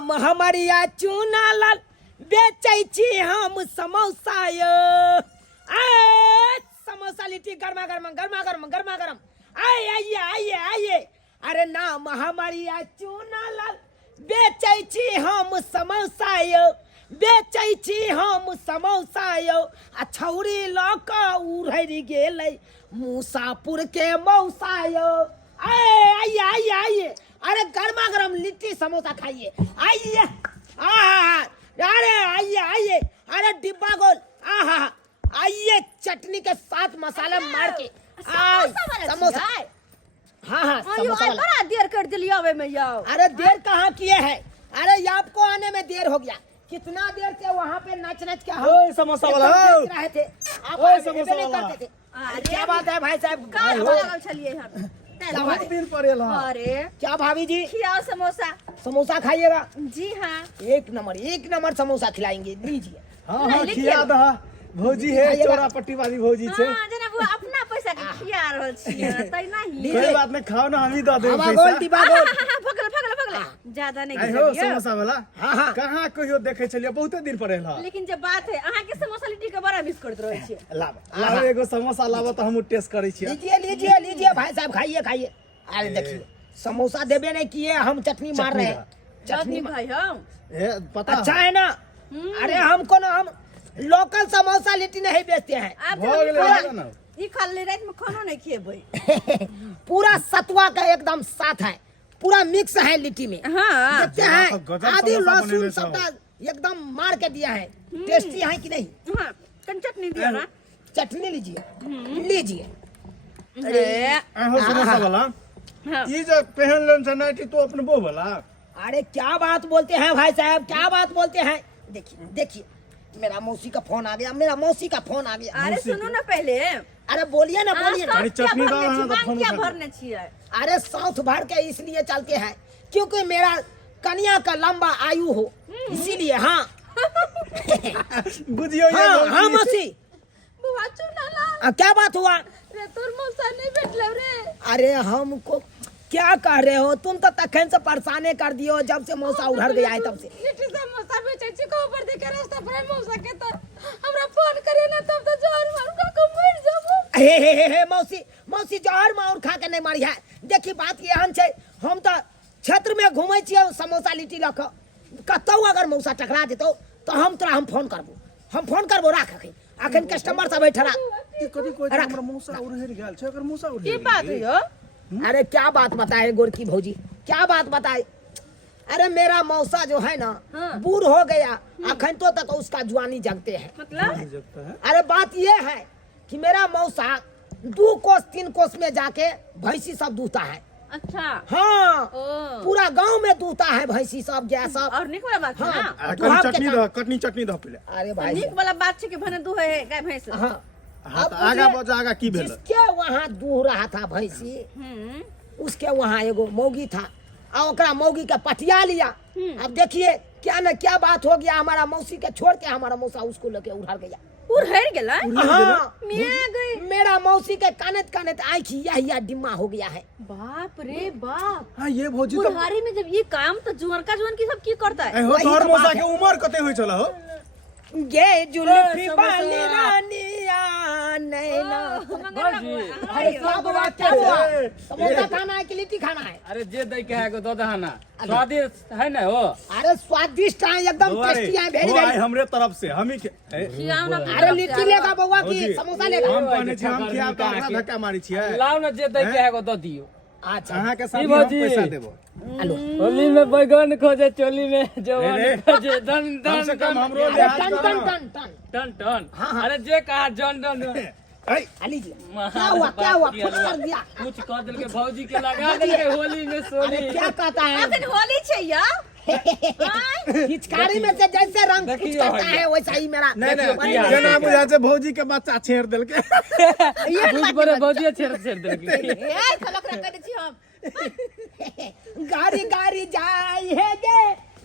नाम हमारिया चूना लाल बेचै छी हम समोसा यो समोसा लिट्टी गर्मा गर्म गर्मा गर्म गर्मा गर्म आइए आइए आइए। अरे नाम हमारिया चूना लाल बेचै छी हम समोसा यो बेचै छी हम समोसा यो। आ छौरी लऽ कऽ उड़ि गेलै मुसापुर के मौसा यो। आइए आइए आइए। अरे गर्मा गर्म लिट्टी समोसा खाइए आइए। अरे आइए आइए। अरे डिब्बा गोल आइए चटनी के साथ मसाला मार के समोसा। हाँ समोसा वाला। बड़ा देर कर दिलिया वे में याओ। अरे देर कहाँ किए है। अरे आपको आने में देर हो गया। कितना देर से वहाँ पे नच नच के हम समोसा वाला रहे थे। आप समोसा वाला करते थे। क्या बात है भाई साहब। चलिए हम बहुत दिन पड़ेला। अरे क्या भाभी जी खिलाओ समोसा। समोसा खाइएगा। जी हाँ एक नंबर समोसा खिलाएंगे लीजिए। हाँ खिया दा भौजी है चोरा पट्टी वाली भौजी छे। हां जना वो अपना पैसा के खिया रहल छियै तै नहीं। कोई बात नहीं खाओ ना हम ही दे देब पैसा। गोल डिब्बा गोल भगल ज्यादा नहीं आई हो खिलाइए। समोसा वाला। हां कहां कहियो देखे छलिए बहुत दिन पड़ेला। लेकिन जब बात है अहाँ के समोसा लिट्टी के बड़ा मिस करत रहै छियै। लाओ एगो समोसा लाओ तो हम टेस्ट करै छियै। लीजिए लीजिए लीजिए भाई साहब खाइए खाइए। अरे देखिए समोसा देबे नहीं किए हम चटनी मार रहे हैं। चटनी भाई हम पता अच्छा है ना। अरे हमको ना हम लोकल समोसा लिट्टी नहीं बेचते हैं। आप ई खाली रात में खाना नहीं खिएबै। पूरा सतुआ का एकदम साथ है पूरा मिक्स है लिट्टी में। हां देखते हैं आदि लहसुन सबका एकदम मार के दिया है। टेस्टी है कि नहीं। हां कन चटनी दिया ना। चटनी लीजिए लीजिए। अरे हो समोसा वाला ये जो पहन लेन से नाइटी तो अपने बो वाला। अरे क्या बात बोलते हैं भाई साहब क्या बात बोलते हैं। देखिए देखिए मेरा मौसी का फोन आ गया। मेरा मौसी का फोन आ गया। अरे सुनो ना पहले। अरे बोलिए ना बोलिए ना। अरे चटनी दाओ ना तो फोन क्या उठा। भरने छियै। अरे साउथ भर के इसलिए चलते हैं क्योंकि मेरा कन्या का लंबा आयु हो इसीलिए। हाँ बुझियो ये हाँ मौसी बुआ चुना ला। क्या बात हुआ। रे तोर मौसा नहीं बैठले रे। अरे हमको क्या कह रहे हो तुम तो तखन से परेशाने कर दियो जब से मौसा उधर गया है तब से। लिट्टी समोसा बेचे छी को ऊपर देखे रास्ता पर मौसा के तो हमरा फोन करे ना तब तो जोर मार का मर जाबो। हे मौसी मौसी जहर मार खा के नहीं मारी है। देखी बात एहन छै हम तो क्षेत्र में घूमे छियै समोसा लिट्टी लऽ कऽ कतौ अगर मौसा टकरा जेतौ तो हम फोन करबो राख अखन कस्टमर सब बैठरा। कदी कोई हमरा मौसा उड़हर गेल छै अगर मौसा उड़हर की बात है यो। अरे क्या बात बताए गोरकी भौजी क्या बात बताए। अरे मेरा मौसा जो है ना बूढ़ हो गया अखन तो तक उसका जुआनी जगते हैं। मतलब अरे बात ये है कि मेरा मौसा 2 कोस 3 कोस में जाके भैंसी सब दूता है। अच्छा हाँ पूरा गांव में दूता है भैंसी सब गाय सब। और निक वाला बात है ना। चटनी चटनी दो पहले। अरे भाई निक वाला बात छै कि भने दू है गाय भैंस। हाँ अब आगा बजा आगा की भेल। जिसके वहाँ दूह रहा था भैंसी उसके वहाँ एगो मौगी था और ओकरा मौगी का पटिया लिया। अब देखिए क्या न क्या बात हो गया। हमारा मौसी के छोड़ के हमारा मौसा उसको लेके उधर गया। उड़हर गेला। हाँ मिया गई। मेरा मौसी के कानत आँख यह डिम्मा हो गया है। बाप रे बाप। हां ये भौजी तो बुढ़ारी में जब ये काम तो जुआन की सब की करता है। हो तोहर मौसा के उम्र कते होय छला हो। ये जुल्फी वाली रानिया नैना। अरे क्या हुआ समोसा खाना है कि लिट्टी खाना है। अरे जे दई के है दो दहाना स्वादिष्ट है ना हो। अरे स्वादिष्ट है एकदम टेस्टी है वेरी वेरी। हमरे तरफ से हम ही खियाओ ना। अरे लिट्टी लेगा बउआ की समोसा लेगा। हम कहने छी हम खिया तो हमरा धक्का मारी छियै। लाओ ना जे दई के है दो दियो। अच्छा अहाँ के साथ हम पैसा देबो। हेलो होली में बैगन खोजे चोली में जवान खोजे दन कम से कम हमरो अरे लिहाज टन करो। टन टन टन टन हाँ। अरे जे कहा जन जन लीजिए क्या हुआ फुट कर दिया। कुछ कह दिल के भौजी के लगा दिल के होली में सोली। अरे क्या कहता है अखन होली छै या। पिचकारी में से जैसे रंग कुछ करता है वैसा ही मेरा। नहीं जेना बुझा छै भौजी के बच्चा छेड़ देल के। कुछ बड़े भौजी छेड़ दिल के। ए खलक रख दे छी हम। गाड़ी गाड़ी जाए है गे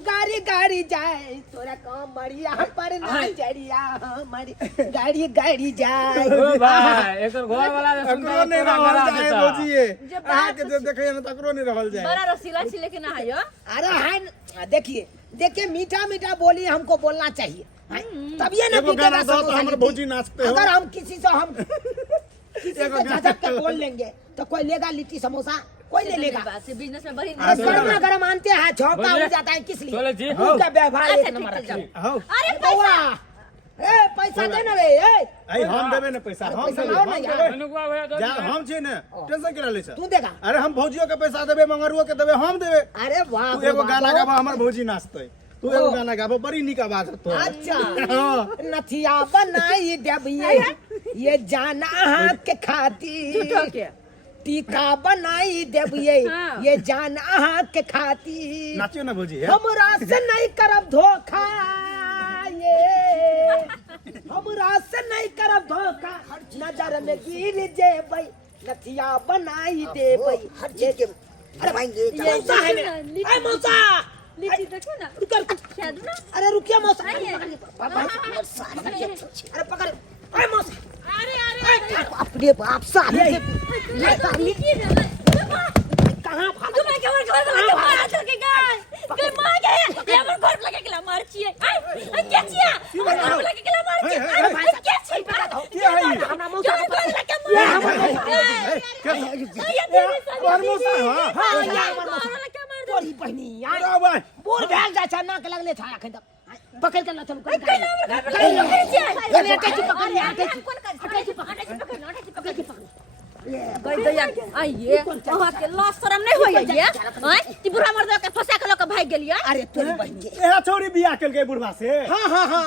गाड़ी गाड़ी जाए तोरा काम बढ़िया पर ना जड़िया हमारी गाड़ी गाड़ी जाए। ओ भाई एक घर वाला अकरो नहीं रहल जाए भौजी ये। जब अहाँ के जे देखै न तकरो नहीं रहल जाए। बड़ा रसीला छी लेकिन ना है यो। अरे है देखिए देखिए मीठा मीठा बोली हमको बोलना चाहिए तब ये ना एगो बिकेगा गाना दो तो समोसा हमरे लिट्टी। भौजी नाचते हो। अगर हम किसी से हम किसी से एगो गाना झटक के बोल लेंगे तो कोई लेगा लिट्टी समोसा कोई नहीं लेगा बिजनेस में बड़ी हाँ, गर्मा गर्म आनते हैं झोंका हो जाता है किस लिए चलो जी। उनका व्यवहार अच्छा, एक नंबर ठीक है, रखिए। हां अरे बउआ ए पैसा दे ना रे ए आई हम देबे ना पैसा हम पैसा देबे लाओ हम ना यार। देबे अनुकुआ भैया तो जा हम छी ने टेंशन के ले तू देगा अरे हम भौजियो के पैसा देबे मंगरुओ के देबे हम देबे अरे वाह तू एगो गाना गाबा हमर भौजी नाचते तू एगो गाना गाबा बड़ी निक आवाज है तोहर अच्छा हाँ। नथिया बनाई देबिए ये जाना के खातिर झूठो के टीका बनाई देबिए हाँ। ये जाना के खातिर नाचियो ना भौजी है हमरा से नहीं करब धोखा ये हमरा से नहीं करब धोखा नजर में गिर जेबै नथिया बनाई देबै हर चीज के अरे भाई ये मौसा है मेरा ए मौसा लिट्टी देखो ना रुक क्या दूं ना अरे रुकिए मौसा नहीं है। अरे पकड़ ए मौसा अरे अपने बाप साले लिट्टी कहां भाग तुम्हें क्या मार के गाय कर मार के ये हमर घर लगे के मार छिए आई क्या छिया हमर घर लगे के मार छिए अरे भाई क्या छिए क्या है ये हमरा मौसा घर लगे मार और मौसा हां हां यार घर लगे मार दे तोरी बहनी यार अरे भाई बोर भेल जा छ नाक लगले छ एखन तक पकड़ के ला चल गई दैया आइए वहां के लाश शरम नहीं होइए ये हैं ती बुढ़ा मर्द के फंसा के लोग भाग गेलिए अरे तोरी बहनी एहा छोरी बियाह केल के बुढ़वा से हां हां हां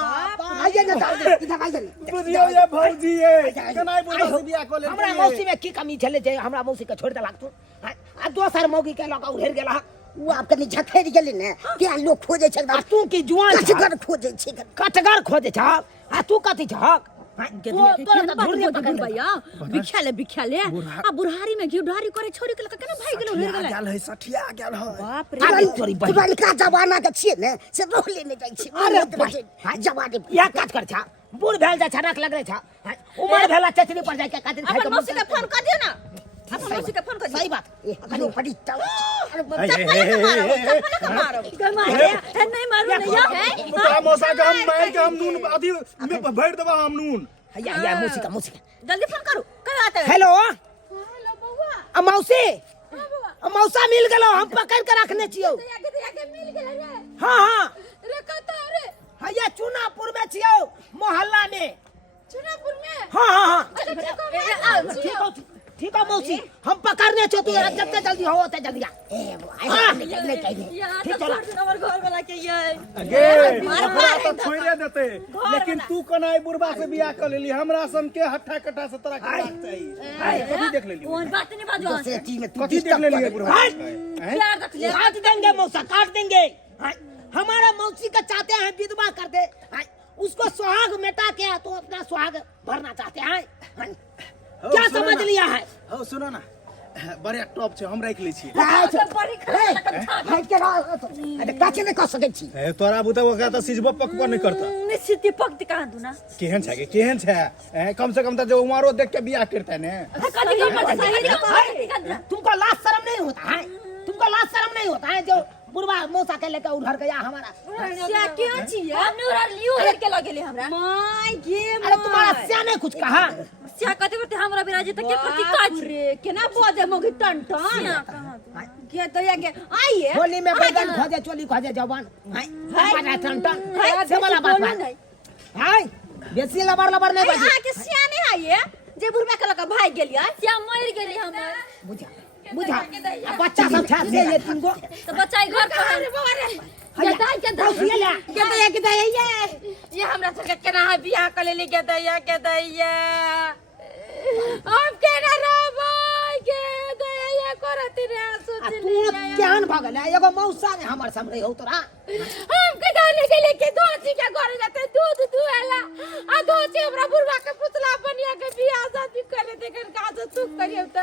आइए ना इधर आइए बुझियो ये भौजी है केनाई बुढ़वा से बियाह को ले हमरा मौसी में की कमी छले जे हमरा मौसी के छोड़ देलाक तू आ दोसर मौगी के लगा उधर गेला वो आप कनी झखेर गेली ने क्या लोग खोजे छै आ तू की जुआन छ कटगर खोजे छै कटगर खोजे छ आ तू कथि छक भैया बिख्याले आ बुढ़ारी में घिउढारी करे छोरी के केना भाग गेलो हेर गेलै गेल है सठिया गेल है बाप रे अरे तोरी बहनी पुरानका जमाना के छियै ने से रोह लेने जाइ छै अरे अरे जवानी या काज कर छ बूढ़ भेल जा छनक लगले छ उमर भेला चचरी पर जाके कातिर खाइ अपन मौसी के फोन कर दियो ना अपन मौसी के फोन कर सही बात अरे बड़ी नहीं मारू नहीं है बुढ़वा मौसा के हम मार के हम नून अथी में भर देबा हम नून या मौसी का जल्दी फोन करू कब आता है हेलो हेलो बउआ मौसी हां बउआ मौसा मिल गेलो हम पकड़ के रखने छियो के मिल गेल रे हां हां रे कता रे हैया चुनापुर में छियो मोहल्ला में चुनापुर में हां हां हां अच्छा ठीक हो ठीक है मौसी हम पकड़ने छो तू जल्दी जल्दी हो ओते जल्दी आ ठीक चला हमर घर वाला के ये गे हमरा तो छोड़े देते लेकिन तू कनाई बुढ़वा से बियाह कर लेली हमरा सन के हट्ठा कट्ठा से तरह के बात चाहिए कथि देख लेली कौन बात नहीं बाजो दूसरे टीम में कथि देख लेली है बुढ़वा प्यार रख ले काट देंगे मौसा काट देंगे हमारा मौसी का चाहते हैं विधवा कर दे उसको सुहाग मिटा के तो अपना सुहाग भरना चाहते हैं क्या समझ लिया है हो सुनो ना बड़े टॉप छे हम रख लै छी बड़ी हट के अरे काचे ने कह सकै छी ए तोरा बुते ओकरा त सिजबो पकबो नहीं करता निश्चित पक्ति कहां दू ना केहन छै के केहन छै ए कम से कम त जो उमरो देख के बियाह करते ने तुमको लाज शर्म नहीं होता है तुमको लाज शर्म नहीं होता है जो बुढ़वा मौसा के लेकर उधर गया हमारा क्या क्यों छिए हमने उरा लियो हेर के लगेले हमरा माय गे अरे तुम्हारा सिया ने कुछ कहा क्या कहते करते हमरा बिराजे त के प्रति काज रे केना बोदे मोगी टन टन के तो या के आइए होली में बैगन खोजे चोली खोजे जवान हाय टन टन से वाला बात है हाय बेसी लबर लबर नहीं बाजी आ के सियाने आइए जे बुढ़वा के लगा भाग गेलिया सिया मर गेली हमर बुझा बुझा बच्चा सब छा से ये तीन गो तो बच्चा घर पर अरे बाबा रे के दैया ये हमरा से केना बियाह कर लेली के दैया हम केना रहबै के दैया करत रे सोच तू ज्ञान भगल है एगो मौसा ने हमर समरे हो तोरा हम के डाले गेले के दोची के घर जाते दूध दुहेला आ दोची हमरा बुढ़वा के पुतला बनिया के बियाह शादी करे देखन का तू करियो त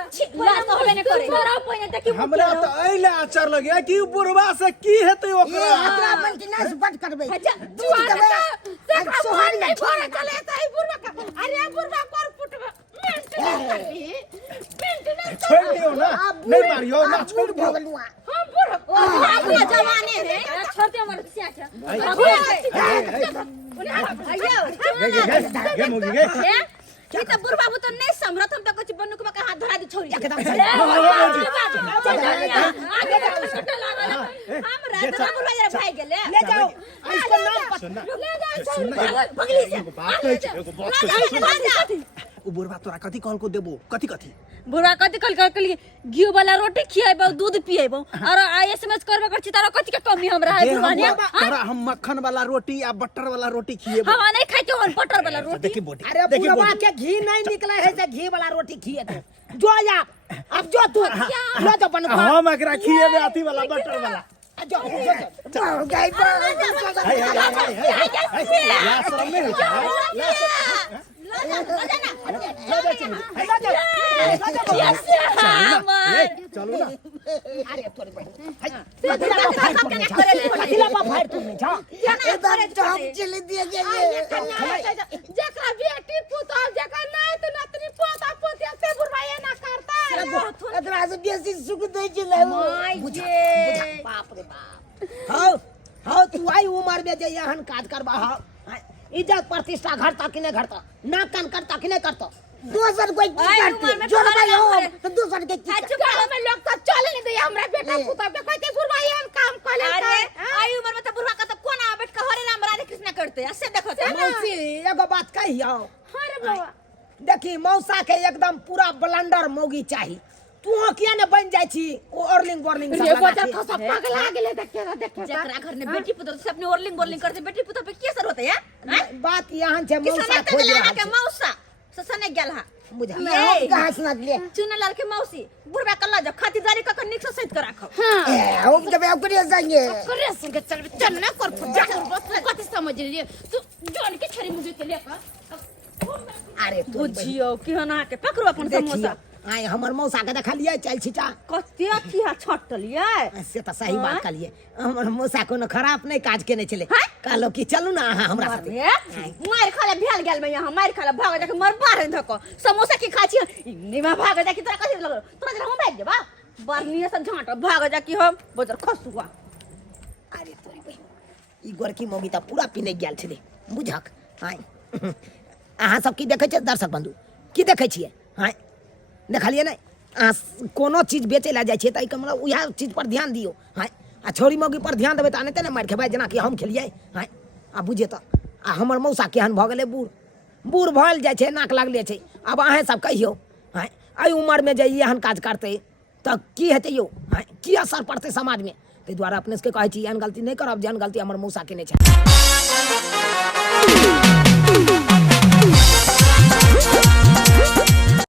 लास्ट होबे न करे तोरा पहिने त की हमरा त एले आचार लगे कि बुढ़वा से की हेतै ओकरा एकरा मन की नाश बट करबै जुआ से सोहन नहीं भरे चले त बुढ़वा का अरे बुढ़वा कर फुटवा छोड़ दियो ना नहीं मारियो ना छोड़ दियो हम बुढ़वा जवाने रे हमर सिया छ गे मोगी गे ई त बुढ़बा तो नहीं समरत हम त कुछ बन्नुक में हाथ धरा दी छोरी एकदम हम राजा बुढ़बा जरा भाई गेले ले जाओ इसका नाम ले जाओ भगली से उ बुढ़बा तोरा कथी कहल को देबो कथी कथी बुढ़बा कथी कल घी वाला रोटी खियाबो दूध पिएबो और एसएमएस करबो करछि तारा कथी के कमी हमरा है बुढ़बा ने तोरा हम मक्खन वाला रोटी या बटर वाला रोटी खिएबो हम नहीं खाइ हम बटर वाला रोटी देखी बोटी अरे बुढ़वा के घी नहीं निकले है से घी वाला रोटी खिए तो जो आप अब जो तू लो तो बन हम एकरा खिएबे अथी वाला बटर वाला जो गाय या शरम नहीं होता चलो ना अरे तोरी बहन खिला पा फाड़ तू नहीं जा एकदम हम चले दिए गेले जकरा बेटी पुतौ जकरा नहीं तो नतनी पोता पोतिया से बुढ़ाए ना करता एकरा से बेसी सुख दे गेले बुझा बाप रे बाप हां तू आई उमर में जे यहन काज करबा हां इज्जत प्रतिष्ठा घरता कि नहीं घरता नाक कान करता कि नहीं करता दोसर कोई की करते जो भाई हो तो दोसर के की चुकालो में लोग तो चले नहीं दे हमरा बेटा पुतौ के कहते बुढ़ाए हम काम कले अरे आई उम्र में तो बुढ़वा का तो कोना बैठ के हरे नाम राधे कृष्ण करते ऐसे देखो मौसी एगो बात कहियो अरे बाबा देखी मौसा के एकदम पूरा ब्लंडर मौगी चाहिए तू किया ने बन जाई छी ओ अर्लिंग बोर्लिंग सब लगा छी सब पगला गेले देखे जकरा घर में बेटी पुतौ से अपने ओरलिंग बोरलिंग करते बेटी पुतौ पे की असर होता है बात यहाँ से मौसा किसने खोज तगला रहा के मौसा ससने गेल हा बुझा हम कहां सुना दिए चुने लाल के मौसी बुढ़बा कल्ला जब खातिरदारी क निक से सहित कर राखो हम जब ओकरे संगे करे संगे चल ना कर जा कथि समझ लिए तू जोन के छरी मुझे के ले अरे बुझियो कि हना के पकड़ो अपन समोसा आई हमर मौसा के देखा लिए चल छिटा कते अथिया छटलिए से तो सही बात कलिए हमर मौसा कोनो खराब नहीं काज केने चले कहलो कि चलू ना अहाँ हमरा साथे मार खाले भेल गेल में यहां मार खाले भाग जाके मर बाहर धको समोसा की खाची निमा भाग जाके तोरा कथि लगलो तोरा जरा हम बैठ जेबा बरनिए से झांट भाग जाके हम बजर खसुआ अरे तोरी बहन ई गोरकी मौगी त पूरा पिने गेल छले बुझक हाय अहाँ सब की देखै छ दर्शक बंधु की देखै छियै हाय देखलिए नहीं कोनो चीज बेचे ला जाए तो मतलब वह चीज पर ध्यान दियो हाँ आ छोरी मौगी पर ध्यान देवे तो नहीं ना मार खेबै जना कि हम खेलिए हाँ आ बुझे तो आ हमर मौसा केहन भ गेलै बूढ़ बूढ़ भल जाए छै नाक लागले छै अब अहें सब कहियो हाँ एहि उम्र में जे एहन काज करते तो की हेतै यौ हाँ की असर पड़ते समाज में ताहि दुआरे अपने से कहै छी एहन गलती नहीं करब जेहन गलती हमर मौसा केने छै।